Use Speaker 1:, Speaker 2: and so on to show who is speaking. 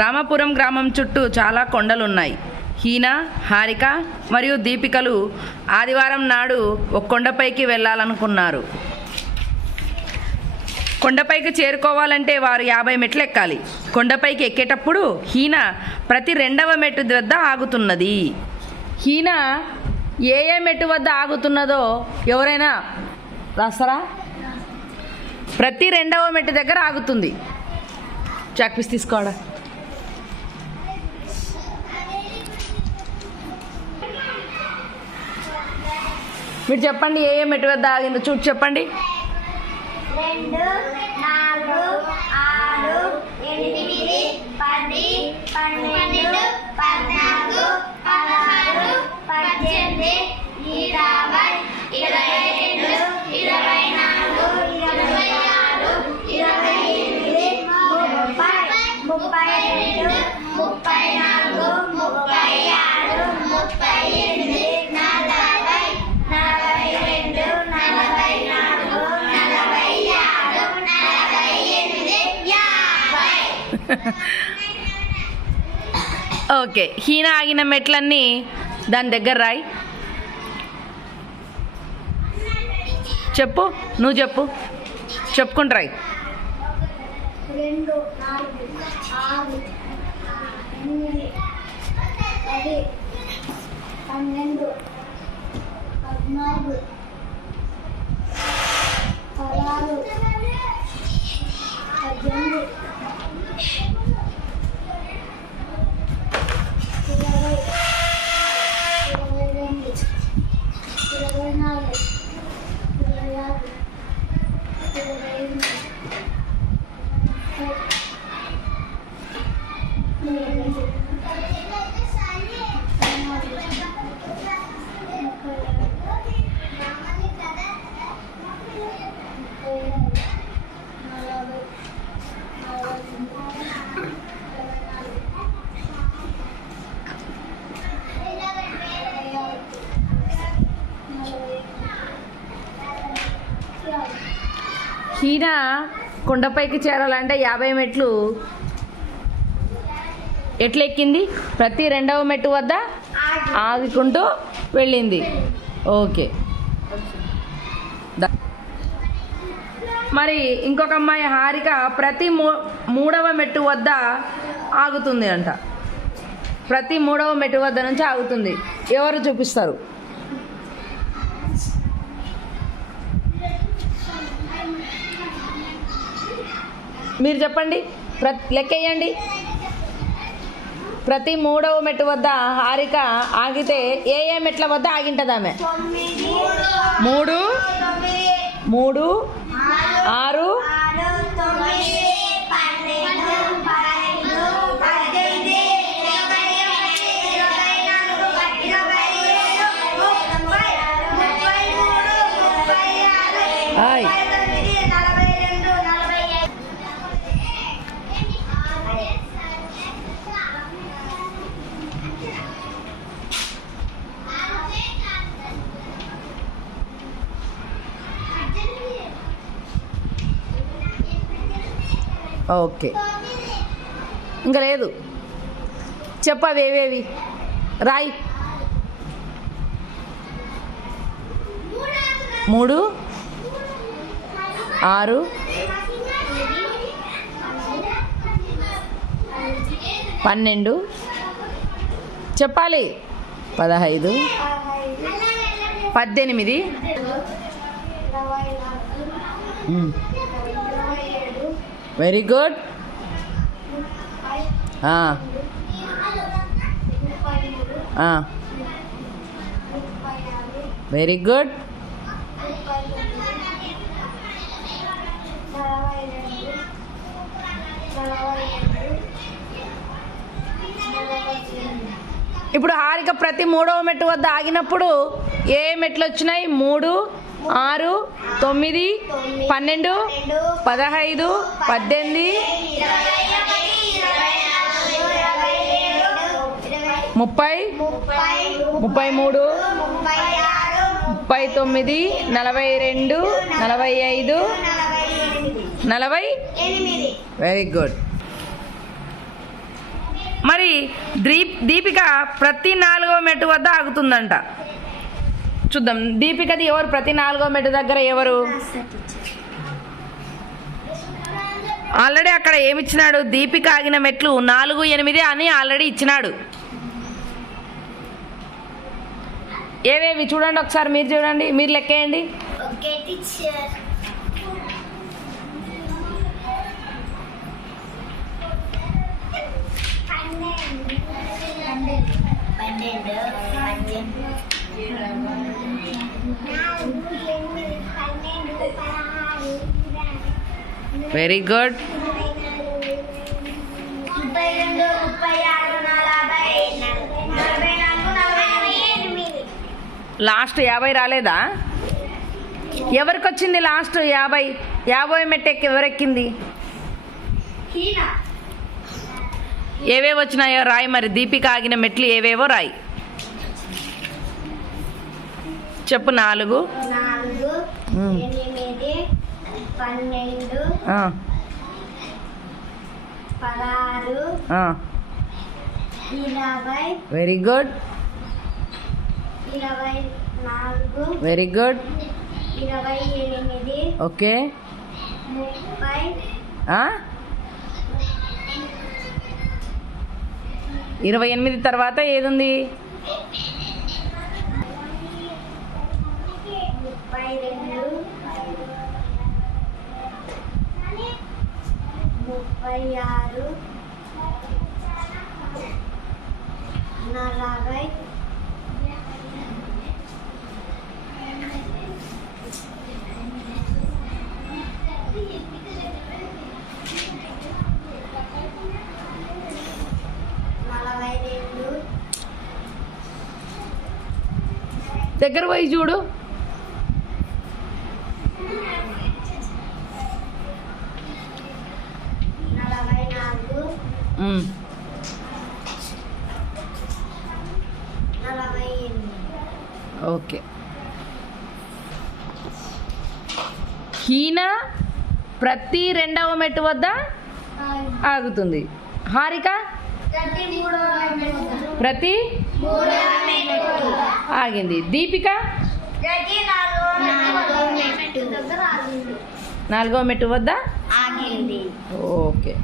Speaker 1: రామాపురం గ్రామం చుట్టూ చాలా కొండలున్నాయి. హీన హారిక మరియు దీపికలు ఆదివారం నాడు ఒక కొండపైకి వెళ్ళాలనుకున్నారు. కొండపైకి చేరుకోవాలంటే వారు యాభై మెట్లు ఎక్కాలి కొండపైకి ఎక్కేటప్పుడు హీన ప్రతి రెండవ మెట్టు వద్ద ఆగుతున్నది. హీన ఏ ఏ మెట్టు వద్ద ఆగుతున్నదో ఎవరైనా రాస్తారా? ప్రతి రెండవ మెట్టు దగ్గర ఆగుతుంది. చాక్పీస్ తీసుకోవడా మీరు చెప్పండి ఏ ఏ మెట్టు వద్ద ఆగిందో చూడు చెప్పండి.
Speaker 2: రెండు నాలుగు ఆరు ఎనిమిది పది పన్నెండు
Speaker 1: ఓకే హీన ఆగిన మెట్లన్నీ దాని దగ్గర రాయి. చెప్పు నువ్వు చెప్పు. చెప్పుకుంటు రాయి
Speaker 2: రెండు నాలుగు ఆరు ఎనిమిది పది పన్నెండు పద్నాలుగు పదహారు పద్దెనిమిది ఇరవై ఇరవై రెండు ఇరవై నాలుగు ఇరవై ఆరు ఇరవై ఎనిమిది
Speaker 1: హీన కొండపైకి చేరాలంటే యాభై మెట్లు. ఎట్లా ఎక్కింది ప్రతి రెండవ మెట్టు వద్ద ఆగుకుంటూ వెళ్ళింది. ఓకే. మరి ఇంకొక అమ్మాయి హారిక ప్రతి మూ మూడవ మెట్టు వద్ద ఆగుతుంది అంట. ప్రతి మూడవ మెట్టు వద్ద నుంచి ఆగుతుంది. ఎవరు చూపిస్తారు? మీరు చెప్పండి. ప్ర లెక్కేయండి. ప్రతి మూడవ మెట్టు వద్ద హారిక ఆగితే ఏ ఏ మెట్ల వద్ద ఆగింటది ఆమె మూడు మూడు ఆరు ఓకే. ఇంకా లేదు. చెప్పవి ఏవేవి రాయి. మూడు. ఆరు. పన్నెండు. చెప్పాలి. పదహైదు. పద్దెనిమిది
Speaker 2: ఇరవై నాలుగు ఇరవై ఏడు
Speaker 1: వెరీ గుడ్ వెరీ గుడ్ ఇప్పుడు హారిక ప్రతి మూడవ మెట్టు వద్ద ఆగినప్పుడు ఏ మెట్లు వచ్చినాయి? మూడు ఆరు తొమ్మిది పన్నెండు పదహైదు పద్దెనిమిది ముప్పై
Speaker 2: ముప్పై
Speaker 1: మూడు
Speaker 2: ముప్పై
Speaker 1: తొమ్మిది నలభై రెండు నలభై ఐదు
Speaker 2: నలభై
Speaker 1: వెరీ గుడ్ మరి దీప్ దీపిక ప్రతి నాలుగవ మెట్టు వద్ద ఆగుతుందంట. చూద్దాం. దీపికది ఎవరు? ప్రతి నాలుగో మెట్టు దగ్గర ఎవరు? ఆల్రెడీ అక్కడ ఏమి ఇచ్చినాడు దీపిక ఆగిన మెట్లు నాలుగు ఎనిమిది అని ఆల్రెడీ ఇచ్చినాడు. ఏవేవి? చూడండి ఒకసారి మీరు చూడండి మీరు లెక్కేయండి.
Speaker 2: పన్నెండు.
Speaker 1: వెరీ గుడ్ లాస్ట్ యాభై రాలేదా? ఎవరికి వచ్చింది లాస్ట్ యాభై? యాభై మెట్టెక్కి ఎవరెక్కింది? ఏవేవి వచ్చినాయో రాయి మరి. దీపిక ఆగిన మెట్లు ఏవేవో రాయి. చెప్పు నాలుగు. Very good very good okay? ఇరవై ఎనిమిది తర్వాత ఏదుంది?
Speaker 2: రెండు ముప్పై ఆరు నలభై నలభై రెండు
Speaker 1: దగ్గర పోయి చూడు. ఓకే. హీన ప్రతి రెండవ మెట్టు వద్ద ఆగుతుంది. హారిక?
Speaker 2: ప్రతి
Speaker 1: ఆగింది. దీపిక? నాలుగవ మెట్టు వద్ద?
Speaker 2: ఆగింది.
Speaker 1: ఓకే.